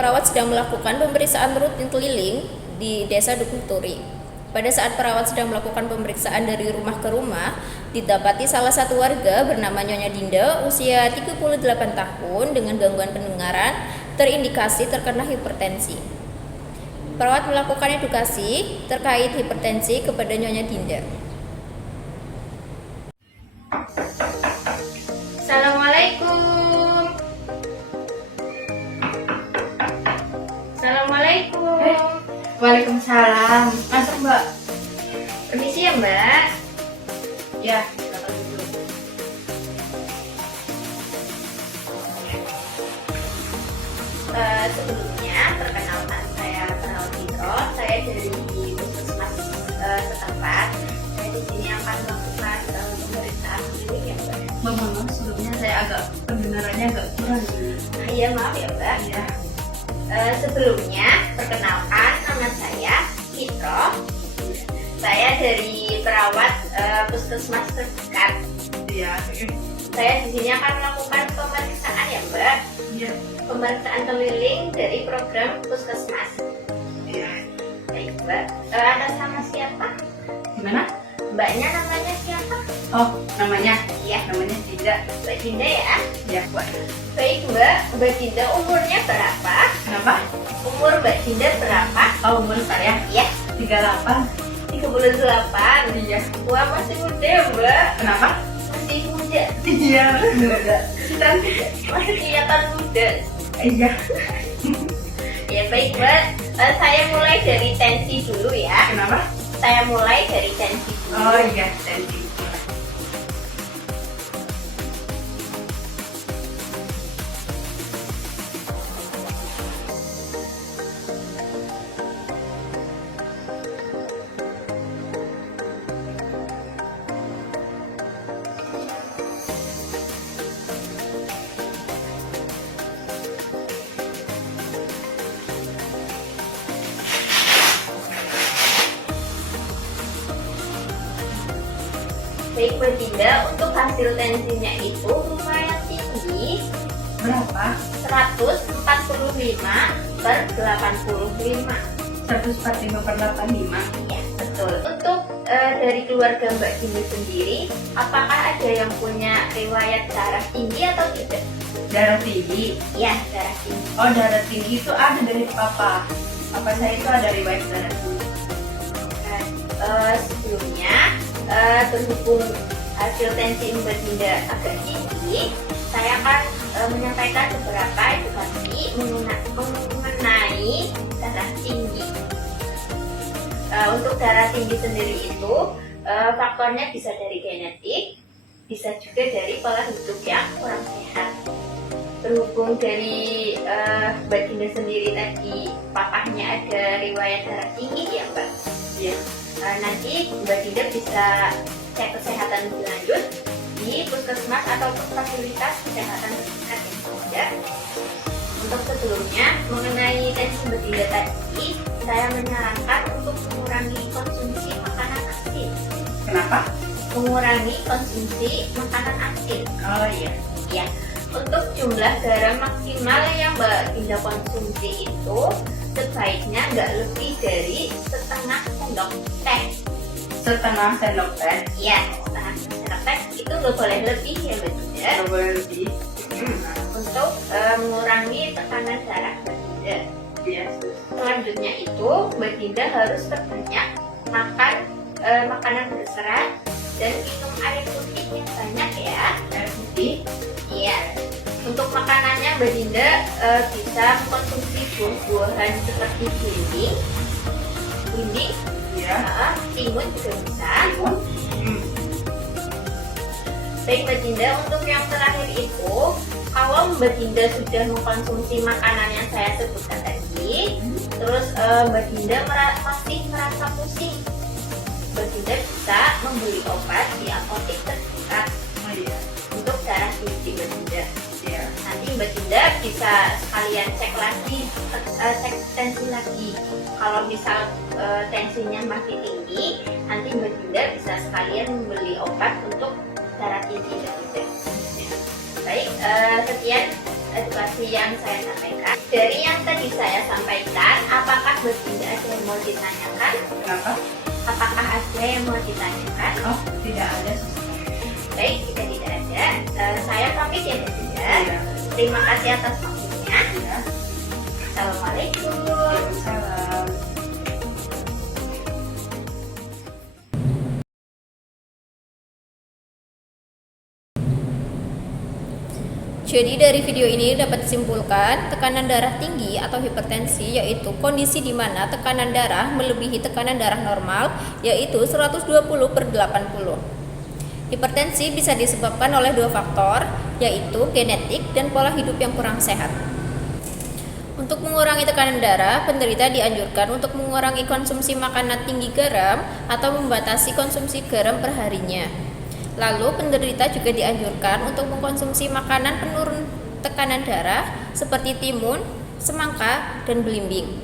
perawat sedang melakukan pemeriksaan rutin keliling di Desa Dukun Turi. Pada saat perawat sedang melakukan pemeriksaan dari rumah ke rumah, didapati salah satu warga bernama Nyonya Dinda, usia 38 tahun dengan gangguan pendengaran, terindikasi terkena hipertensi. Perawat melakukan edukasi terkait hipertensi kepada Nyonya Dinda. Assalamualaikum. Assalamualaikum. Waalaikumsalam. Masuk, Mbak. Permisi ya, Mbak. Ya, silakan dulu. Sebelumnya, perkenalkan saya Perawat Hidro. Saya dari Puskesmas setempat. Saya di sini akan melakukan pemeriksaan klinik ya, Mbak. Mbak, mohon sebelumnya saya agak pendengarannya agak kurang. Iya, maaf ya, Mbak. Ya, Sebelumnya, perkenalkan nama saya Hidro. Saya dari perawat Puskesmas terdekat. iya. Saya di sini akan melakukan pemeriksaan ya, Mbak. Iya. Pemeriksaan keliling dari program Puskesmas. Iya. Baik, Mbak. Atas nama siapa? Gimana? Mbaknya namanya siapa? Oh, namanya? Iya, Namanya Dinda. Mbak Dinda ya. Ya, Mbak. Baik, Mbak. Mbak Dinda umurnya berapa? Kenapa? Umur Mbak Dinda berapa? Oh, umur saya Ya, 38. 38. Iya. Wah, masih muda ya, Mbak. Kenapa? Masih muda. Iya, muda. Cantik. Masih kelihatan muda. Iya. Ya, baik, Mbak. Saya mulai dari tensi dulu ya. Kenapa? Saya mulai dari tensi dulu. Oh iya, cantik. Baik, Mbak Dinda, untuk hasil tensinya itu lumayan tinggi, Berapa? 145 per 85. 145 per 85. Ya, betul. Untuk dari keluarga Mbak Dinda sendiri, apakah ada yang punya riwayat darah tinggi atau tidak? Darah tinggi. Ya, darah tinggi. Oh, darah tinggi itu ada dari papa. Papa saya itu ada riwayat darah tinggi. Sebelumnya, berhubung hasil tensi Mbak Dinda agak tinggi, saya akan menyampaikan beberapa edukasi mengenai darah tinggi. Untuk darah tinggi sendiri itu faktornya bisa dari genetik, bisa juga dari pola hidup yang kurang sehat. Berhubung dari Mbak Dinda sendiri tadi papahnya ada riwayat darah tinggi ya, Mbak. Iya. Nanti Mbak Dinda bisa cek kesehatan lebih lanjut di puskesmas ataupun fasilitas kesehatan terdekat yang ada. Untuk sebelumnya, mengenai tensi Mbak Dinda tadi, saya menyarankan untuk mengurangi konsumsi makanan asin. Kenapa? Mengurangi konsumsi makanan asin. Oh iya. Ya, untuk jumlah garam maksimal yang Mbak Dinda konsumsi itu sebaiknya nggak lebih dari setengah sendok teh. Setengah sendok teh. Ya, setengah sendok teh itu nggak boleh lebih ya, Mbak Dinda. Nggak boleh lebih. Untuk mengurangi tekanan darah Mbak Dinda. Iya. Selanjutnya itu Mbak Dinda harus terbanyak makan makanan berserat dan minum air putih yang banyak ya. Air putih. Iya. Untuk makanannya Mbak Dinda bisa mengkonsumsi buah-buahan seperti belimbing, Iya. timun juga bisa. Timun. Baik Mbak Dinda, untuk yang terakhir itu, kalau Mbak Dinda sudah mengkonsumsi makanan yang saya sebutkan tadi, terus Mbak Dinda masih merasa pusing, Mbak Dinda bisa membeli obat di apotek terdekat Oh iya. untuk darah tinggi Mbak Dinda. Iya. Nanti Mbak Dinda bisa sekalian cek lagi, cek tensi lagi. Kalau misal tensinya masih tinggi, nanti Mbak Dinda bisa sekalian membeli obat untuk darah tinggi Mbak Dinda. Baik, sekian edukasi yang saya sampaikan. Dari yang tadi saya sampaikan, apakah berbeda ada yang mau ditanyakan? Kenapa? Apakah ada yang mau ditanyakan? Oh, tidak ada. Baik, jika tidak ada, saya pamit ya Bunda. Iya. Terima kasih atas waktunya. Ya. Assalamualaikum. Waalaikumsalam. Jadi dari video ini dapat disimpulkan tekanan darah tinggi atau hipertensi yaitu kondisi di mana tekanan darah melebihi tekanan darah normal yaitu 120/80. Hipertensi bisa disebabkan oleh dua faktor yaitu genetik dan pola hidup yang kurang sehat. Untuk mengurangi tekanan darah, penderita dianjurkan untuk mengurangi konsumsi makanan tinggi garam atau membatasi konsumsi garam perharinya. Lalu penderita juga dianjurkan untuk mengkonsumsi makanan penurun tekanan darah seperti timun, semangka, dan belimbing.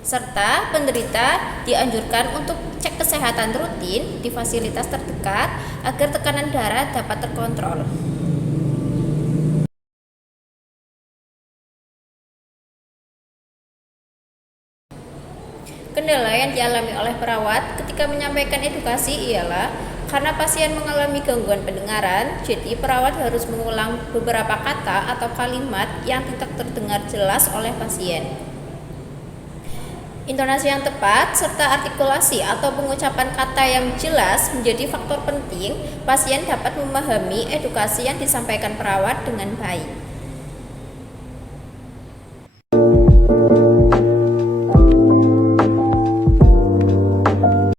Serta penderita dianjurkan untuk cek kesehatan rutin di fasilitas terdekat agar tekanan darah dapat terkontrol. Kendala yang dialami oleh perawat ketika menyampaikan edukasi ialah karena pasien mengalami gangguan pendengaran, jadi perawat harus mengulang beberapa kata atau kalimat yang tidak terdengar jelas oleh pasien. Intonasi yang tepat serta artikulasi atau pengucapan kata yang jelas menjadi faktor penting pasien dapat memahami edukasi yang disampaikan perawat dengan baik.